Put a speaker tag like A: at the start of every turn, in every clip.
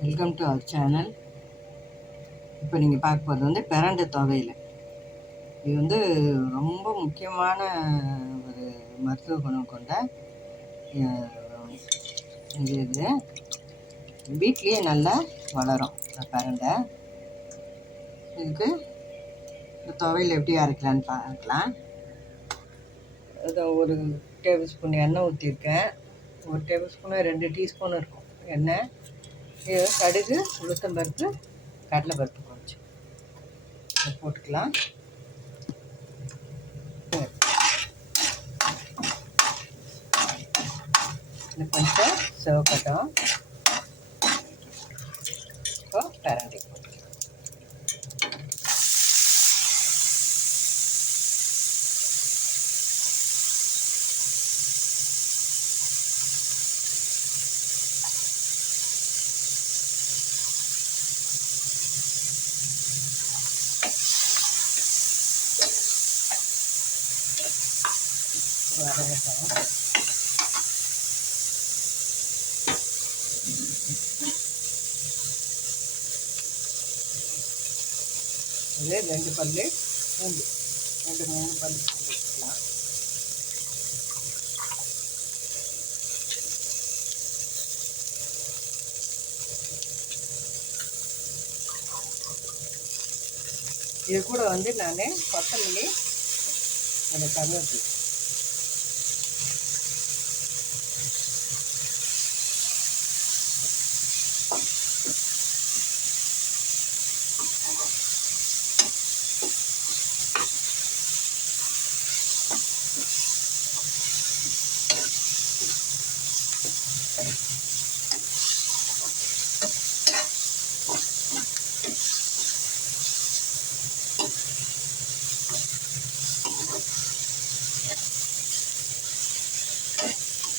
A: Welcome to our channel இப்போ நீங்கள் பார்க்க போகிறது வந்து பிறண்ட தொகையில். இது வந்து ரொம்ப முக்கியமான ஒரு மருத்துவ குணம் கொண்ட இது இது. வீட்லேயே நல்லா வளரும் பிறண்டை. இதுக்கு இந்த துவையில் எப்படி அரைக்கலான்னு பார்க்கலாம். இது ஒரு டேபிள் ஸ்பூன் எண்ணெய் ஊற்றிருக்கேன் ஒரு டேபிள் ஸ்பூனு ரெண்டு டீஸ்பூன் இருக்கும். எண்ணெய். கடுகு உளுத்தம்பருப்பு கடலைப்பருப்பு கொஞ்சம். போட்டுக்கலாம். இது கொஞ்சம் சிவக்கட்டும் இப்போ பரண்டிக்கும் வதங்கட்டும் இது ரெண்டு பல்லு பூண்டு. ரெண்டு மூணு பல்லு பூண்டு வச்சுக்கலாம். இது கூட வந்து நான் கொத்தமல்லி அந்த கருவேப்பிலை.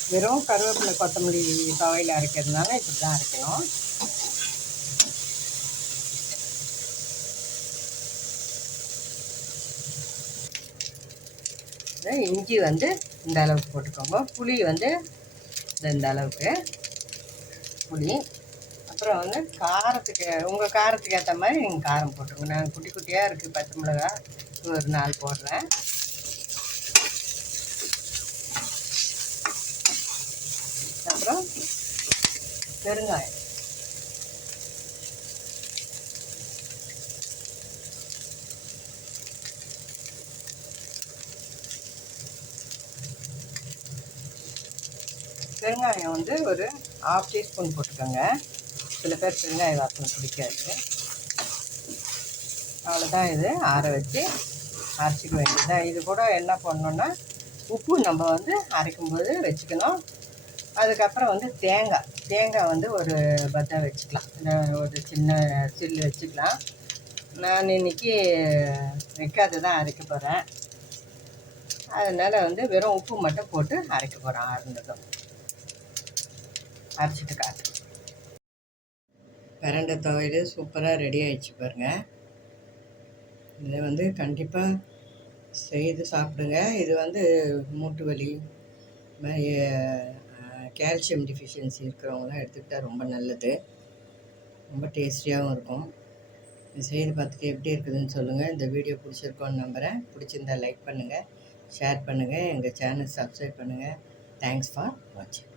A: வெறும் கருவேப்பிலை கொத்தமல்லி துவையில் அரைக்கிறதுனால இப்படி தான் அரைக்கணும். இது இஞ்சி வந்து இந்த அளவுக்கு போட்டுக்கோங்க. புளி வந்து இந்த- அளவுக்கு. புளி. அப்புறம் வந்து காரத்துக்கு உங்கள் காரத்துக்கு ஏற்ற மாதிரி நீங்கள் காரம் போட்டுருங்க நான் குட்டி குட்டியாக இருக்குது பச்சை மிளகா. ஒரு நாள் போடுறேன். அப்புறம் பெருங்காயம். பெருங்காயம் வந்து ஒரு ஆஃப் டீஸ்பூன் போட்டுக்கோங்க. சில பேர் பெருங்காய வாசனை பிடிக்காது. அவ்வளோதான் இது. ஆற வச்சு அரைச்சிக்க வேண்டியதுதான். இது கூட என்ன பண்ணணுன்னா உப்பு நம்ம வந்து அரைக்கும்போது வச்சுக்கணும். அதுக்கப்புறம் வந்து தேங்காய். தேங்காய் வந்து ஒரு பத்தா வச்சுக்கலாம். இந்த ஒரு சின்ன சில்லு வச்சுக்கலாம். நான் இன்னைக்கு வைக்காது தான் அரைக்க போகிறேன் அதனால் வந்து வெறும் உப்பு மட்டும் போட்டு அரைக்க போகிறேன் ஆறுந்ததும் அரைச்சிட்டு காட்டு. பிரண்டை துவையல் சூப்பராக ரெடி ஆகிடுச்சு பாருங்கள் இதை வந்து கண்டிப்பாக செய்து சாப்பிடுங்க. இது வந்து மூட்டு வலி கால்சியம் டிஃபிஷியன்சி இருக்கிறவங்களாம் எடுத்துக்கிட்டால் ரொம்ப நல்லது. ரொம்ப டேஸ்டியாகவும் இருக்கும். இது செய்து பார்த்துட்டு எப்படி இருக்குதுன்னு சொல்லுங்கள் இந்த வீடியோ பிடிச்சிருக்கோன்னு நம்புகிறேன் பிடிச்சிருந்தா லைக் பண்ணுங்கள் ஷேர் பண்ணுங்கள் எங்கள் சேனல் சப்ஸ்கிரைப் பண்ணுங்கள் தேங்க்ஸ் ஃபார் வாட்சிங்